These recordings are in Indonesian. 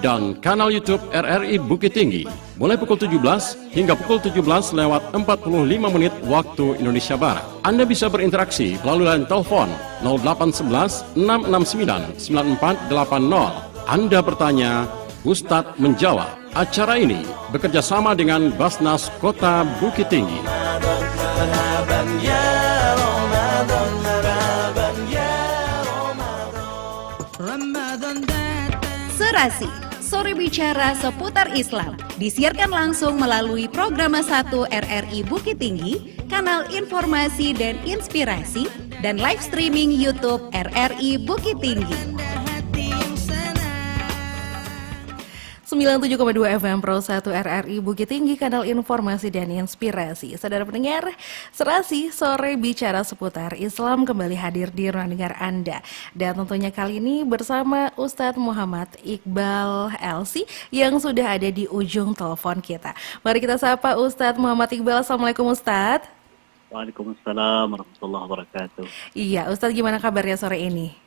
dan kanal YouTube RRI Bukit Tinggi. Mulai pukul 17 hingga pukul 17 lewat 45 menit waktu Indonesia Barat. Anda bisa berinteraksi melalui line telepon 0811 669 9480. Anda bertanya, Ustadz menjawab. Acara ini bekerja sama dengan Basnas Kota Bukit Tinggi. Serasi, sore bicara seputar Islam, disiarkan langsung melalui program 1 RRI Bukit Tinggi, kanal informasi dan inspirasi, dan live streaming YouTube RRI Bukit Tinggi. 97,2 FM Pro 1 RRI Bukit Tinggi, kanal informasi dan inspirasi. Saudara pendengar, Serasi sore bicara seputar Islam kembali hadir di ruang dengar Anda. Dan tentunya kali ini bersama Ustadz Muhammad Iqbal LC yang sudah ada di ujung telepon kita. Mari kita sapa Ustadz Muhammad Iqbal. Assalamualaikum Ustadz. Waalaikumsalam warahmatullahi wabarakatuh. Iya, Ustadz gimana kabarnya sore ini?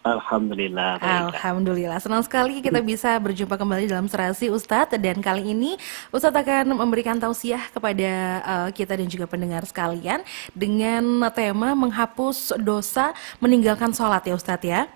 Alhamdulillah. Alhamdulillah, senang sekali kita bisa berjumpa kembali dalam Serasi Ustadz. Dan kali ini Ustadz akan memberikan tausiah kepada kita dan juga pendengar sekalian dengan tema menghapus dosa meninggalkan sholat ya Ustadz ya.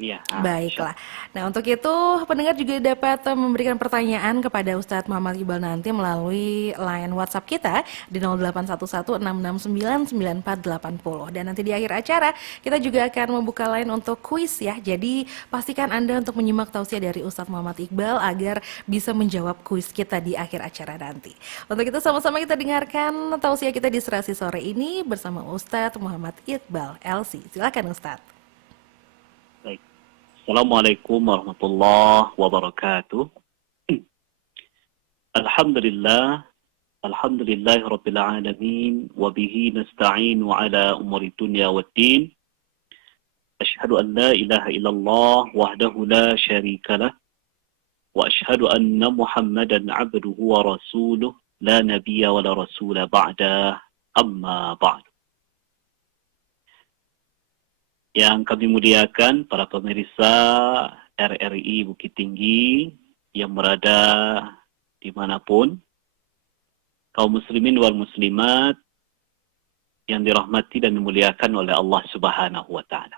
Iya. Baiklah. Nah untuk itu pendengar juga dapat memberikan pertanyaan kepada Ustadz Muhammad Iqbal nanti melalui line WhatsApp kita di 0811669940. Dan nanti di akhir acara kita juga akan membuka line untuk kuis ya. Jadi pastikan Anda untuk menyimak tausiah dari Ustadz Muhammad Iqbal agar bisa menjawab kuis kita di akhir acara nanti. Untuk itu sama-sama kita dengarkan tausiah kita di Serasi sore ini bersama Ustadz Muhammad Iqbal LC. Silakan Ustadz. Assalamualaikum warahmatullahi wabarakatuh. Alhamdulillahi rabbil alamin wa bihi nasta'inu ala umuri dunya waddin. Asyhadu an la ilaha illallah wahdahu la syarikalah wa asyhadu anna Muhammadan 'abduhu wa rasuluh la nabiyya wa la rasula ba'da, amma ba'd. Yang kami muliakan para pemirsa RRI Bukit Tinggi yang berada dimanapun, kaum muslimin wal muslimat yang dirahmati dan dimuliakan oleh Allah Subhanahu wa Ta'ala.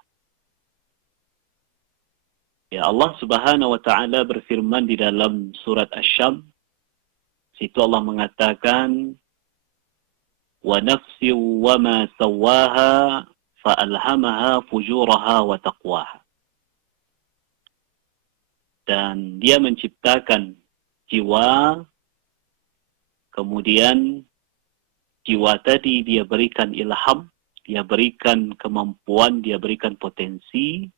Ya, Allah Subhanahu wa Ta'ala berfirman di dalam surat Asy-Syams. Situ Allah mengatakan, wa nafsi wa ma sawwaha fa'alhamaha fujuraha wa taqwaha. Dan dia menciptakan jiwa, kemudian jiwa tadi dia berikan ilham, dia berikan kemampuan, dia berikan potensi,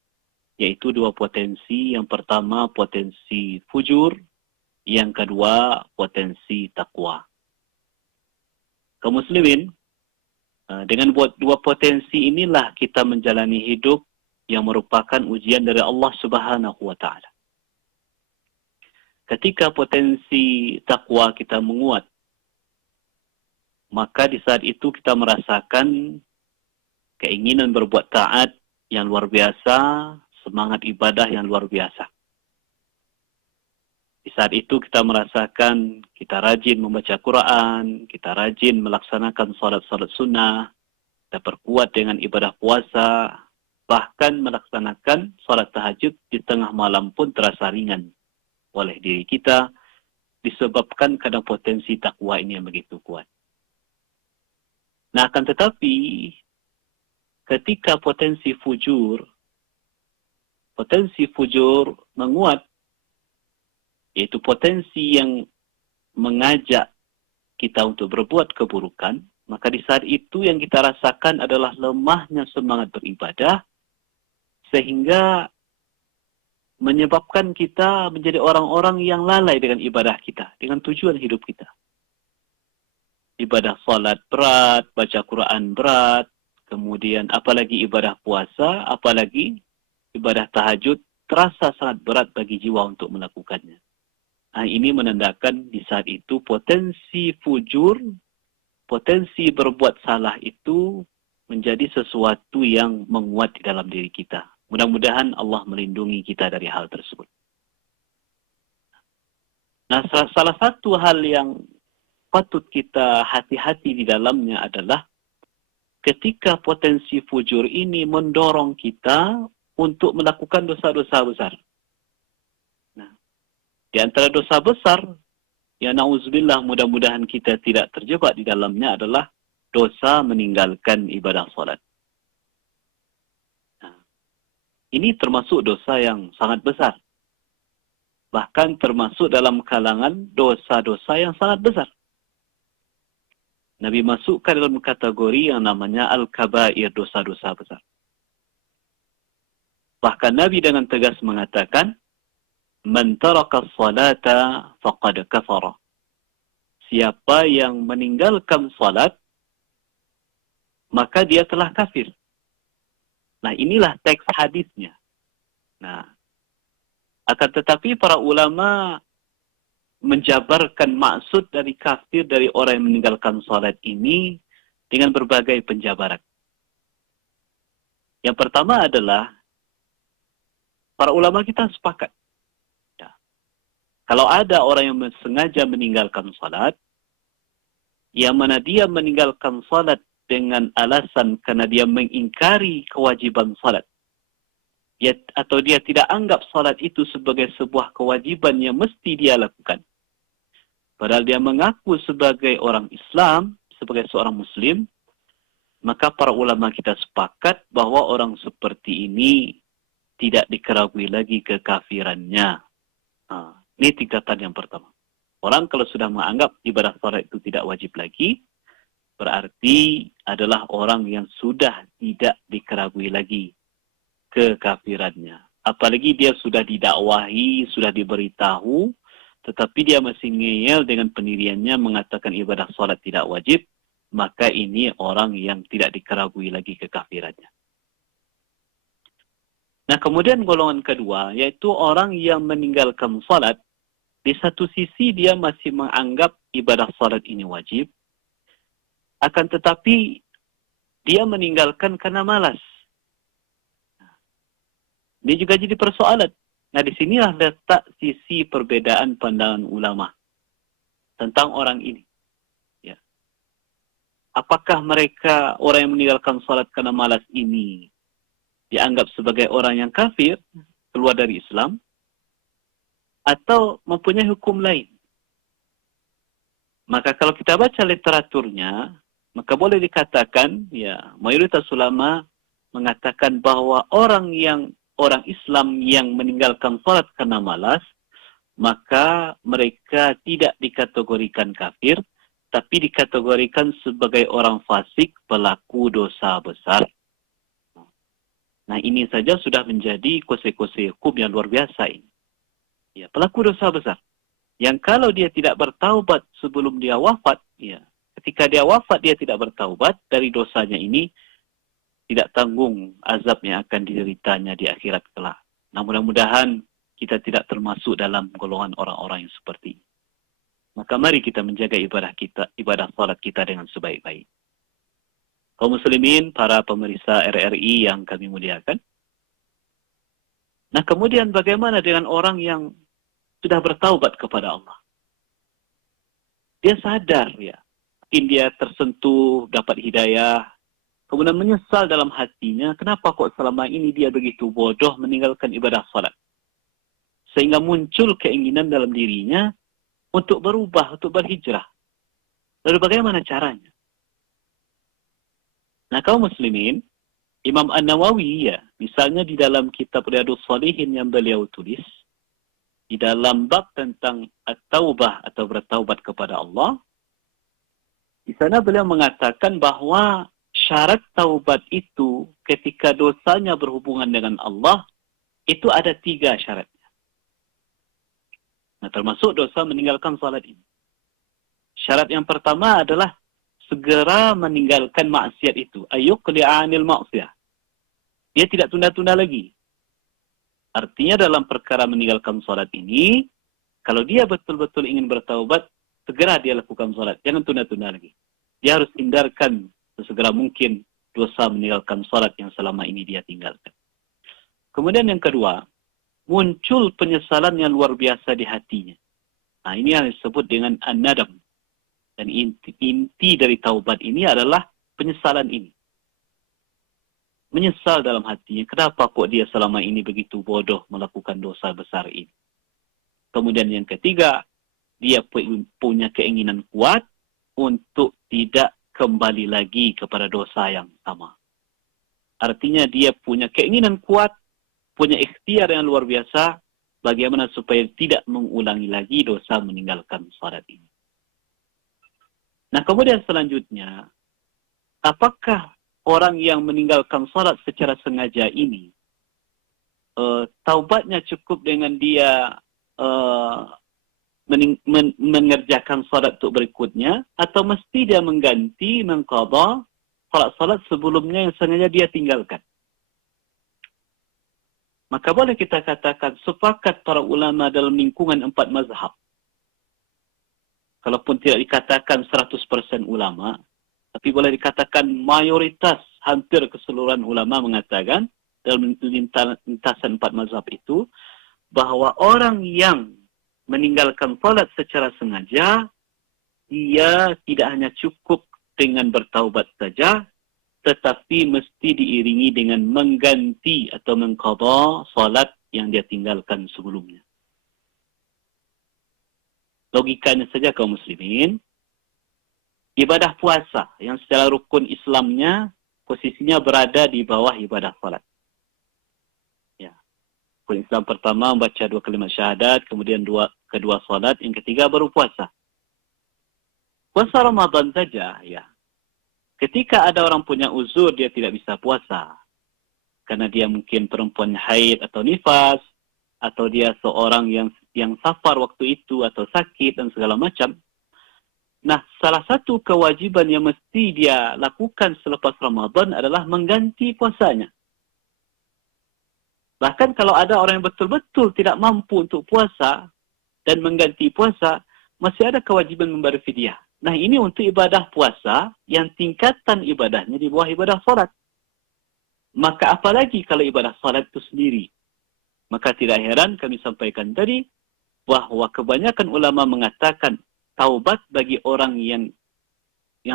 yaitu dua potensi. Yang pertama potensi fujur, yang kedua potensi takwa. Kaum muslimin, dengan dua potensi inilah kita menjalani hidup yang merupakan ujian dari Allah Subhanahu wa Ta'ala. Ketika potensi takwa kita menguat, maka di saat itu kita merasakan keinginan berbuat taat yang luar biasa, semangat ibadah yang luar biasa. Di saat itu kita merasakan kita rajin membaca Quran, kita rajin melaksanakan salat-salat sunnah, kita perkuat dengan ibadah puasa, bahkan melaksanakan salat tahajud di tengah malam pun terasa ringan oleh diri kita, disebabkan karena potensi takwa ini yang begitu kuat. Nah, akan tetapi ketika potensi fujur menguat, yaitu potensi yang mengajak kita untuk berbuat keburukan, maka di saat itu yang kita rasakan adalah lemahnya semangat beribadah, sehingga menyebabkan kita menjadi orang-orang yang lalai dengan ibadah kita, dengan tujuan hidup kita. Ibadah salat berat, baca Quran berat, kemudian apalagi ibadah puasa, apalagi ibadah tahajud, terasa sangat berat bagi jiwa untuk melakukannya. Nah, ini menandakan di saat itu potensi fujur, potensi berbuat salah itu menjadi sesuatu yang menguat di dalam diri kita. Mudah-mudahan Allah melindungi kita dari hal tersebut. Nah, salah satu hal yang patut kita hati-hati di dalamnya adalah ketika potensi fujur ini mendorong kita untuk melakukan dosa-dosa besar. Nah, di antara dosa besar, ya na'udzubillah, mudah-mudahan kita tidak terjebak di dalamnya adalah dosa meninggalkan ibadah salat. Nah, ini termasuk dosa yang sangat besar. Bahkan termasuk dalam kalangan dosa-dosa yang sangat besar. Nabi masukkan dalam kategori yang namanya al-kabair, dosa-dosa besar. Bahkan Nabi dengan tegas mengatakan, "Man taraka as-salata faqad kafara." Siapa yang meninggalkan salat, maka dia telah kafir. Nah, inilah teks hadisnya. Nah, akan tetapi para ulama menjabarkan maksud dari kafir dari orang yang meninggalkan salat ini dengan berbagai penjabaran. Yang pertama adalah para ulama kita sepakat. Ya, kalau ada orang yang sengaja meninggalkan salat, yang mana dia meninggalkan salat dengan alasan karena dia mengingkari kewajiban salat, atau dia tidak anggap salat itu sebagai sebuah kewajiban yang mesti dia lakukan. Padahal dia mengaku sebagai orang Islam, sebagai seorang Muslim, maka para ulama kita sepakat bahwa orang seperti ini tidak dikeragui lagi kekafirannya. Nah, ini tingkatan yang pertama. Orang kalau sudah menganggap ibadah salat itu tidak wajib lagi, berarti adalah orang yang sudah tidak dikeragui lagi kekafirannya. Apalagi dia sudah didakwahi, sudah diberitahu, tetapi dia masih ngeyel dengan pendiriannya mengatakan ibadah salat tidak wajib, maka ini orang yang tidak dikeragui lagi kekafirannya. Nah, kemudian golongan kedua, yaitu orang yang meninggalkan salat, di satu sisi dia masih menganggap ibadah salat ini wajib, akan tetapi dia meninggalkan karena malas. Ini juga jadi persoalan. Nah, disinilah letak sisi perbedaan pandangan ulama tentang orang ini. Ya. Apakah mereka, orang yang meninggalkan salat karena malas ini, dianggap sebagai orang yang kafir, keluar dari Islam, atau mempunyai hukum lain? Maka kalau kita baca literaturnya, maka boleh dikatakan, ya, mayoritas ulama mengatakan bahwa orang Islam yang meninggalkan salat karena malas, maka mereka tidak dikategorikan kafir, tapi dikategorikan sebagai orang fasik, pelaku dosa besar. Nah, ini saja sudah menjadi kose-kose hukum yang luar biasa ini. Ya, pelaku dosa besar. Yang kalau dia tidak bertaubat sebelum dia wafat, ya, ketika dia wafat dia tidak bertaubat dari dosanya ini, tidak tanggung azab yang akan dideritanya di akhirat kelak. Nah, mudah-mudahan kita tidak termasuk dalam golongan orang-orang yang seperti ini. Maka mari kita menjaga ibadah salat kita dengan sebaik-baik. Kaum muslimin, para pemirsa RRI yang kami muliakan. Nah, kemudian bagaimana dengan orang yang sudah bertaubat kepada Allah? Dia sadar, ya, mungkin dia tersentuh, dapat hidayah, kemudian menyesal dalam hatinya, kenapa kok selama ini dia begitu bodoh meninggalkan ibadah salat. Sehingga muncul keinginan dalam dirinya untuk berubah, untuk berhijrah. Lalu bagaimana caranya? Nah, kaum muslimin, Imam An-Nawawi, ya, misalnya di dalam kitab Riyadhus Shalihin yang beliau tulis, di dalam bab tentang at-taubah atau bertaubat kepada Allah, di sana beliau mengatakan bahwa syarat taubat itu ketika dosanya berhubungan dengan Allah, itu ada 3 syaratnya. Nah, termasuk dosa meninggalkan salat ini. Syarat yang pertama adalah segera meninggalkan maksiat itu. Ayuqli'anil maksiyah. Dia tidak tunda-tunda lagi. Artinya dalam perkara meninggalkan salat ini, kalau dia betul-betul ingin bertaubat, segera dia lakukan salat. Jangan tunda-tunda lagi. Dia harus hindarkan sesegera mungkin dosa meninggalkan salat yang selama ini dia tinggalkan. Kemudian yang kedua, muncul penyesalan yang luar biasa di hatinya. Nah, ini yang disebut dengan an-nadam. Dan inti dari taubat ini adalah penyesalan ini. Menyesal dalam hatinya, kenapa kok dia selama ini begitu bodoh melakukan dosa besar ini. Kemudian yang ketiga, dia punya keinginan kuat untuk tidak kembali lagi kepada dosa yang sama. Artinya dia punya keinginan kuat, punya ikhtiar yang luar biasa, bagaimana supaya tidak mengulangi lagi dosa meninggalkan salat ini. Nah, kemudian selanjutnya, apakah orang yang meninggalkan salat secara sengaja ini, taubatnya cukup dengan dia mengerjakan salat untuk berikutnya, atau mesti dia mengqadha salat-salat sebelumnya yang sengaja dia tinggalkan? Maka boleh kita katakan sepakat para ulama dalam lingkungan 4 mazhab. Kalaupun tidak dikatakan 100% ulama, tapi boleh dikatakan mayoritas, hampir keseluruhan ulama mengatakan dalam lintasan 4 mazhab itu, bahwa orang yang meninggalkan salat secara sengaja, dia tidak hanya cukup dengan bertaubat saja, tetapi mesti diiringi dengan mengganti atau mengqadha salat yang dia tinggalkan sebelumnya. Logikanya saja kaum muslimin, ibadah puasa yang secara rukun Islamnya posisinya berada di bawah ibadah salat. Ya. Rukun Islam pertama membaca 2 kalimat syahadat, kemudian kedua salat, yang ketiga baru puasa. Puasa Ramadan saja, ya. Ketika ada orang punya uzur, dia tidak bisa puasa. Karena dia mungkin perempuan haid atau nifas, atau dia seorang yang safar waktu itu, atau sakit, dan segala macam. Nah, salah satu kewajiban yang mesti dia lakukan selepas Ramadan adalah mengganti puasanya. Bahkan kalau ada orang yang betul-betul tidak mampu untuk puasa, dan mengganti puasa, masih ada kewajiban membayar fidyah. Nah, ini untuk ibadah puasa yang tingkatan ibadahnya di bawah ibadah salat. Maka apalagi kalau ibadah salat itu sendiri. Maka tidak heran kami sampaikan tadi bahwa kebanyakan ulama mengatakan taubat bagi orang yang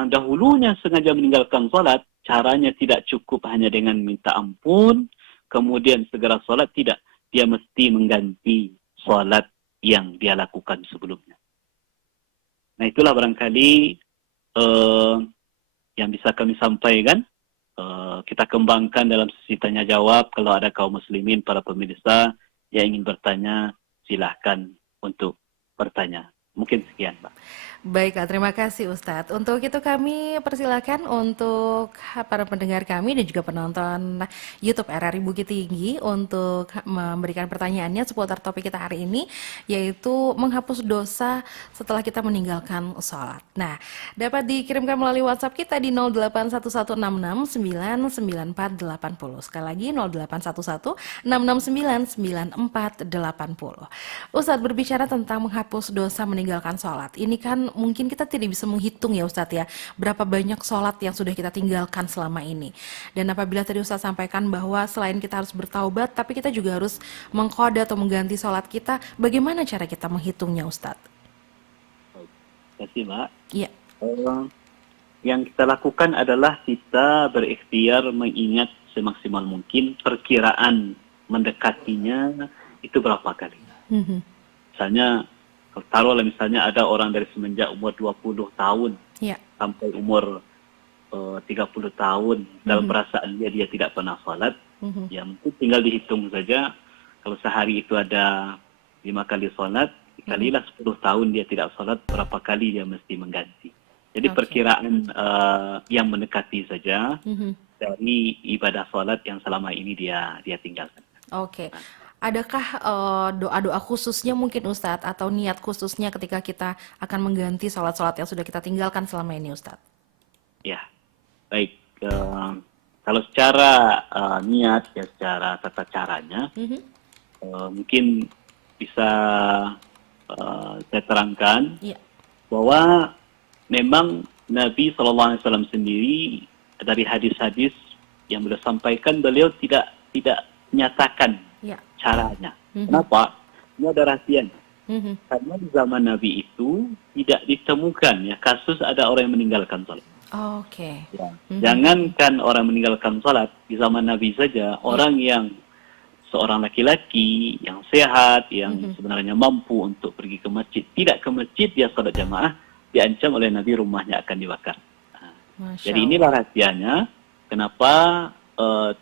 dahulunya sengaja meninggalkan salat, caranya tidak cukup hanya dengan minta ampun, kemudian segera salat, tidak. Dia mesti mengganti salat yang dia lakukan sebelumnya. Nah, itulah barangkali yang bisa kami sampaikan. Kita kembangkan dalam sesi tanya jawab. Kalau ada kaum muslimin, para pemirsa yang ingin bertanya, silahkan untuk bertanya. Mungkin sekian, Pak. Baiklah, terima kasih Ustadz. Untuk itu kami persilakan untuk para pendengar kami dan juga penonton YouTube RRI Bukit Tinggi untuk memberikan pertanyaannya seputar topik kita hari ini, yaitu menghapus dosa setelah kita meninggalkan sholat. Nah, dapat dikirimkan melalui WhatsApp kita di 081166999480. Sekali lagi 081166999480. Ustadz, berbicara tentang menghapus dosa meninggalkan sholat, ini kan mungkin kita tidak bisa menghitung ya Ustadz ya, berapa banyak sholat yang sudah kita tinggalkan selama ini. Dan apabila tadi Ustadz sampaikan bahwa selain kita harus bertaubat, tapi kita juga harus mengqadha atau mengganti sholat kita, bagaimana cara kita menghitungnya Ustadz? Terima kasih, Mbak. Iya. Yang kita lakukan adalah kita berikhtiar mengingat semaksimal mungkin perkiraan mendekatinya itu berapa kali. Misalnya, taruhlah misalnya ada orang dari semenjak umur 20 tahun sampai umur 30 tahun dalam perasaan dia tidak pernah sholat, ya mungkin tinggal dihitung saja. Kalau sehari itu ada 5 kali sholat, dikalilah 10 tahun dia tidak sholat, berapa kali dia mesti mengganti. Jadi perkiraan yang mendekati saja dari ibadah sholat yang selama ini dia tinggalkan. Oke. Adakah doa-doa khususnya mungkin Ustadz, atau niat khususnya ketika kita akan mengganti sholat-sholat yang sudah kita tinggalkan selama ini Ustadz? Ya, baik. Kalau secara niat, ya secara tata caranya, mungkin bisa saya terangkan bahwa memang Nabi SAW sendiri dari hadis-hadis yang beliau sampaikan, beliau tidak menyatakan caranya. Kenapa? Ini ada rahasianya. Karena di zaman Nabi itu tidak ditemukan ya kasus ada orang yang meninggalkan sholat. Oke. Ya. Jangankan orang meninggalkan sholat, di zaman Nabi saja orang yang seorang laki-laki yang sehat, yang sebenarnya mampu untuk pergi ke masjid, tidak ke masjid dia sholat jamaah, diancam oleh Nabi rumahnya akan dibakar. Jadi inilah rahasianya kenapa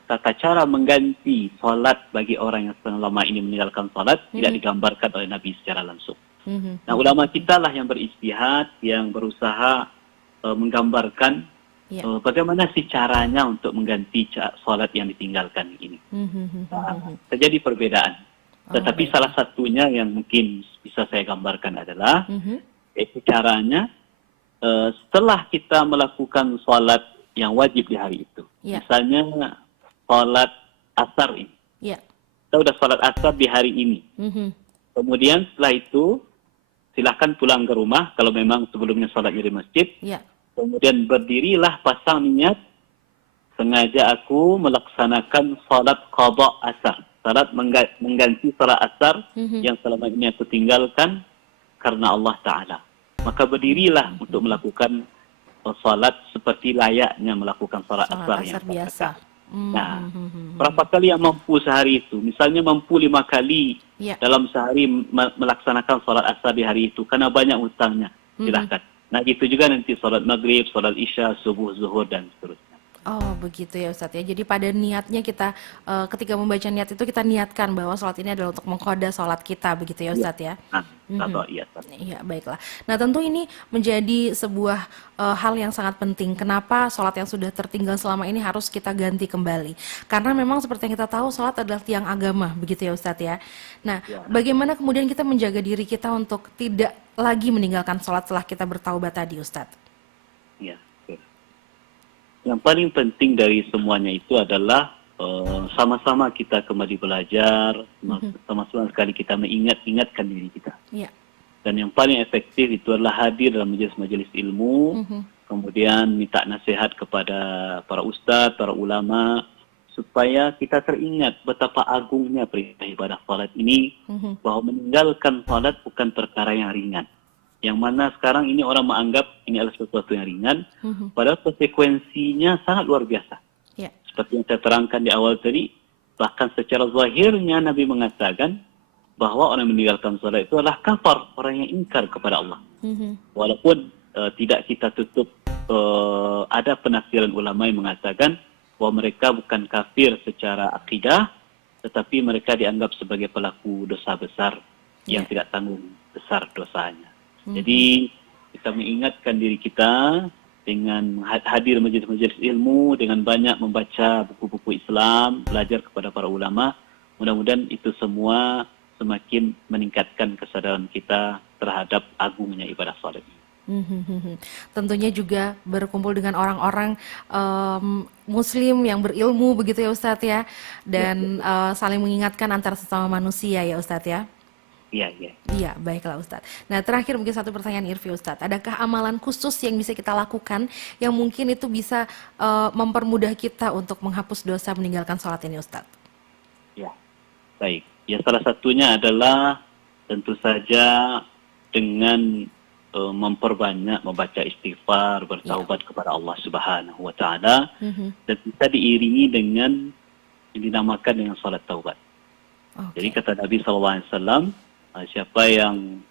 tata cara mengganti sholat bagi orang yang selama ini meninggalkan sholat tidak digambarkan oleh Nabi secara langsung. Nah, ulama kita lah yang beristihad, yang berusaha menggambarkan bagaimana sih caranya untuk mengganti sholat yang ditinggalkan ini. Terjadi perbedaan. Tetapi salah satunya yang mungkin bisa saya gambarkan adalah caranya setelah kita melakukan sholat yang wajib di hari itu. Misalnya sholat asar ini. Kita sudah sholat asar di hari ini. Kemudian setelah itu silahkan pulang ke rumah kalau memang sebelumnya sholatnya di masjid. Kemudian berdirilah pasang niat, sengaja aku melaksanakan sholat qada asar. Sholat mengganti sholat asar yang selama ini aku tinggalkan karena Allah Ta'ala. Maka berdirilah untuk melakukan sholat seperti layaknya melakukan sholat asar yang biasa. Nah, berapa kali yang mampu sehari itu? Misalnya mampu 5 kali dalam sehari melaksanakan sholat asar di hari itu karena banyak hutangnya, silahkan. Nah, gitu juga nanti sholat maghrib, sholat isya, subuh, zuhur, dan seterusnya. Oh, begitu ya Ustadz ya. Jadi pada niatnya kita ketika membaca niat itu kita niatkan bahwa sholat ini adalah untuk mengqada sholat kita, begitu ya Ustadz ya. Iya, baiklah. Nah, tentu ini menjadi sebuah hal yang sangat penting. Kenapa sholat yang sudah tertinggal selama ini harus kita ganti kembali? Karena memang seperti yang kita tahu sholat adalah tiang agama, begitu ya Ustadz ya. Nah, bagaimana kemudian kita menjaga diri kita untuk tidak lagi meninggalkan sholat setelah kita bertaubat tadi Ustadz? Iya. Yang paling penting dari semuanya itu adalah sama-sama kita kembali belajar, sama-sama sekali kita mengingatkan diri kita. Dan yang paling efektif itu adalah hadir dalam majelis-majelis ilmu, kemudian minta nasihat kepada para ustadz, para ulama, supaya kita teringat betapa agungnya perintah ibadah salat ini, bahwa meninggalkan salat bukan perkara yang ringan. Yang mana sekarang ini orang menganggap ini adalah sesuatu yang ringan, padahal konsekuensinya sangat luar biasa. Seperti yang saya terangkan di awal tadi, bahkan secara zahirnya Nabi mengatakan bahwa orang yang meninggalkan salat itu adalah kafar, orang yang ingkar kepada Allah. Walaupun tidak kita tutup, ada penafsiran ulama yang mengatakan bahwa mereka bukan kafir secara akidah, tetapi mereka dianggap sebagai pelaku dosa besar yang tidak tanggung besar dosanya. Jadi kita mengingatkan diri kita dengan hadir majelis-majelis ilmu, dengan banyak membaca buku-buku Islam, belajar kepada para ulama. Mudah-mudahan itu semua semakin meningkatkan kesadaran kita terhadap agungnya ibadah salat. Tentunya juga berkumpul dengan orang-orang Muslim yang berilmu begitu ya Ustadz ya, dan saling mengingatkan antara sesama manusia ya Ustadz ya. Iya, baiklah Ustadz. Nah, terakhir mungkin satu pertanyaan Irfi Ustadz. Adakah amalan khusus yang bisa kita lakukan yang mungkin itu bisa mempermudah kita untuk menghapus dosa meninggalkan sholat ini Ustadz? Ya, baik. Ya, salah satunya adalah tentu saja dengan memperbanyak membaca istighfar, bertaubat kepada Allah Subhanahu wa Ta'ala, dan bisa diiringi dengan yang dinamakan dengan salat taubat. Jadi kata Nabi SAW, siapa yang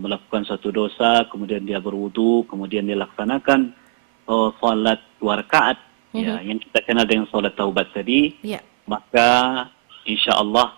melakukan suatu dosa, kemudian dia berwudu, kemudian dia laksanakan salat 2 rakaat, ya, yang kita kenal dengan salat taubat tadi, maka insya Allah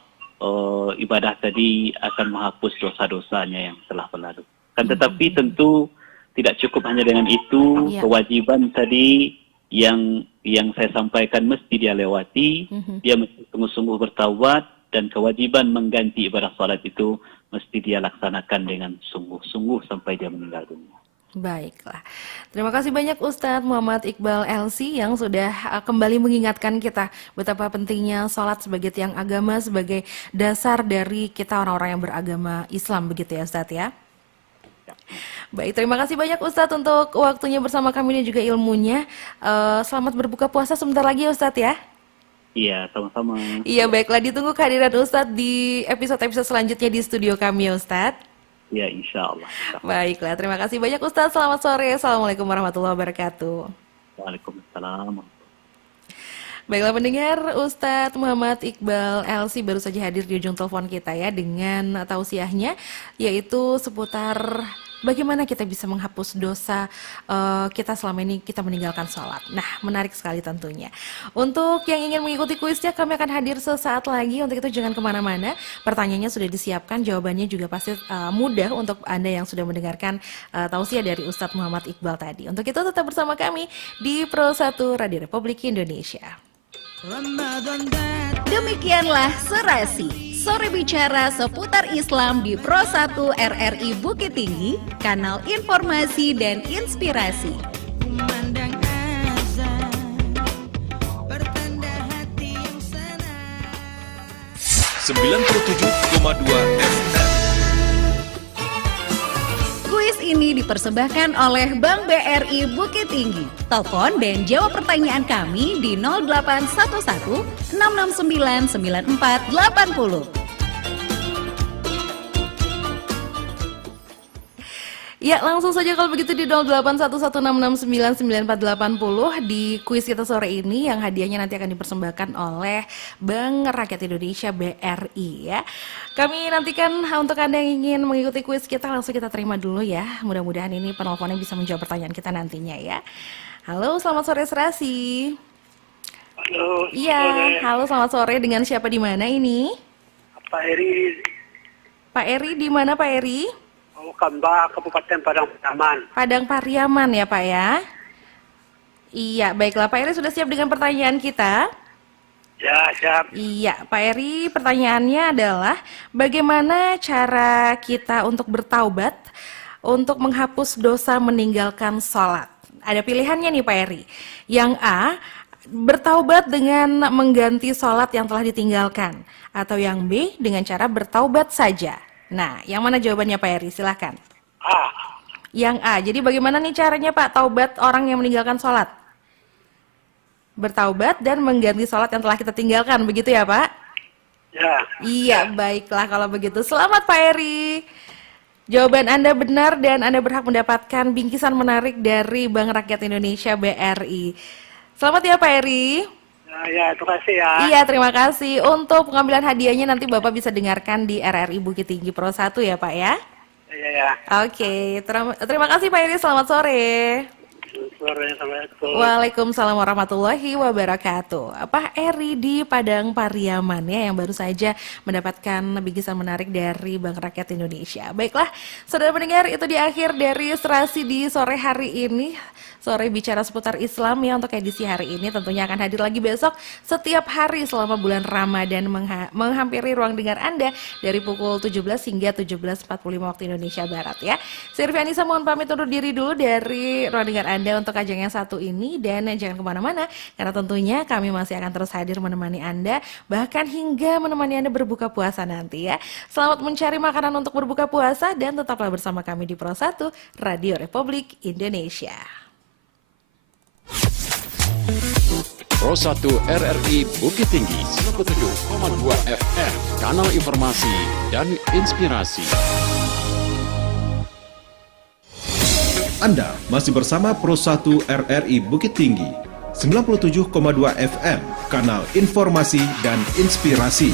ibadah tadi akan menghapus dosa-dosanya yang telah berlalu. Kan tetapi tentu tidak cukup hanya dengan itu, kewajiban tadi yang saya sampaikan mesti dia lewati, dia mesti sungguh-sungguh bertaubat, dan kewajiban mengganti ibadah salat itu mesti dia laksanakan dengan sungguh-sungguh sampai dia meninggal dunia. Baiklah, terima kasih banyak Ustadz Muhammad Iqbal LC yang sudah kembali mengingatkan kita betapa pentingnya sholat sebagai tiang agama, sebagai dasar dari kita orang-orang yang beragama Islam begitu ya Ustadz ya. Baik, terima kasih banyak Ustadz untuk waktunya bersama kami dan juga ilmunya. Selamat berbuka puasa sebentar lagi ya Ustadz ya. Iya, sama-sama. Iya, baiklah, ditunggu kehadiran Ustadz di episode-episode selanjutnya di studio kami ya Ustadz. Ya, insya Allah. Baiklah, terima kasih banyak Ustadz. Selamat sore. Assalamualaikum warahmatullahi wabarakatuh. Waalaikumsalam. Baiklah pendengar, Ustadz Muhammad Iqbal LC baru saja hadir di ujung telepon kita ya dengan tausiahnya yaitu seputar bagaimana kita bisa menghapus dosa kita selama ini kita meninggalkan sholat. Nah, menarik sekali tentunya. Untuk yang ingin mengikuti kuisnya, kami akan hadir sesaat lagi. Untuk itu jangan kemana-mana. Pertanyaannya sudah disiapkan, jawabannya juga pasti mudah untuk Anda yang sudah mendengarkan tausiah dari Ustadz Muhammad Iqbal tadi. Untuk itu tetap bersama kami di Pro 1 Radio Republik Indonesia. Demikianlah Serasi, sore bicara seputar Islam di Pro 1 RRI Bukit Tinggi, kanal informasi dan inspirasi. 97,2 FM. Kuis ini dipersembahkan oleh Bank BRI Bukit Tinggi. Telepon dan jawab pertanyaan kami di 0811 669 9480. Ya, langsung saja kalau begitu di 0811669940 di kuis kita sore ini yang hadiahnya nanti akan dipersembahkan oleh Bank Rakyat Indonesia BRI ya. Kami nantikan untuk Anda yang ingin mengikuti kuis kita langsung kita terima dulu ya. Mudah-mudahan ini penelponnya bisa menjawab pertanyaan kita nantinya ya. Halo, selamat sore Serasi. Halo. Iya, halo selamat sore, dengan siapa di mana ini? Pak Eri. Pak Eri di mana Pak Eri? Kambah, Kabupaten Padang Pariaman. Padang Pariaman ya Pak ya? Iya, baiklah Pak Eri sudah siap dengan pertanyaan kita? Ya, siap. Iya, Pak Eri pertanyaannya adalah bagaimana cara kita untuk bertaubat untuk menghapus dosa meninggalkan sholat? Ada pilihannya nih Pak Eri. Yang A, bertaubat dengan mengganti sholat yang telah ditinggalkan. Atau yang B, dengan cara bertaubat saja. Nah, yang mana jawabannya Pak Eri? Silahkan. A. Yang A. Jadi bagaimana nih caranya Pak taubat orang yang meninggalkan sholat? Bertaubat dan mengganti sholat yang telah kita tinggalkan, begitu ya Pak? Ya. Iya, baiklah kalau begitu. Selamat Pak Eri. Jawaban Anda benar dan Anda berhak mendapatkan bingkisan menarik dari Bank Rakyat Indonesia BRI. Selamat ya Pak Eri. Ya, terima kasih ya. Iya, terima kasih. Untuk pengambilan hadiahnya nanti Bapak bisa dengarkan di RRI Bukit Tinggi Pro 1 ya Pak ya. Iya, ya. Oke, terima kasih Pak Eri. Selamat sore. Assalamualaikum. Waalaikumsalam warahmatullahi wabarakatuh. Pak Eri di Padang Pariaman ya yang baru saja mendapatkan bingkisan menarik dari Bank Rakyat Indonesia. Baiklah, saudara pendengar, itu di akhir dari Serasi di sore hari ini. Sore bicara seputar Islam ya untuk edisi hari ini. Tentunya akan hadir lagi besok setiap hari selama bulan Ramadan menghampiri ruang dengar Anda dari pukul 17 hingga 17.45 waktu Indonesia Barat ya. Saya Rifi Anissa mohon pamit undur diri dulu dari ruang dengar Anda untuk ajang yang satu ini dan jangan kemana-mana karena tentunya kami masih akan terus hadir menemani Anda bahkan hingga menemani Anda berbuka puasa nanti ya. Selamat mencari makanan untuk berbuka puasa dan tetaplah bersama kami di Pro 1 Radio Republik Indonesia. Pro 1 RRI Bukit Tinggi 97,2 FM, kanal informasi dan inspirasi. Anda masih bersama Pro 1 RRI Bukit Tinggi 97,2 FM, kanal informasi dan inspirasi.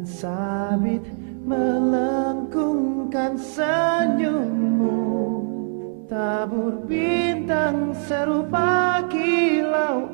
Sabit melengkungkan senyummu, tabur bintang serupa kilau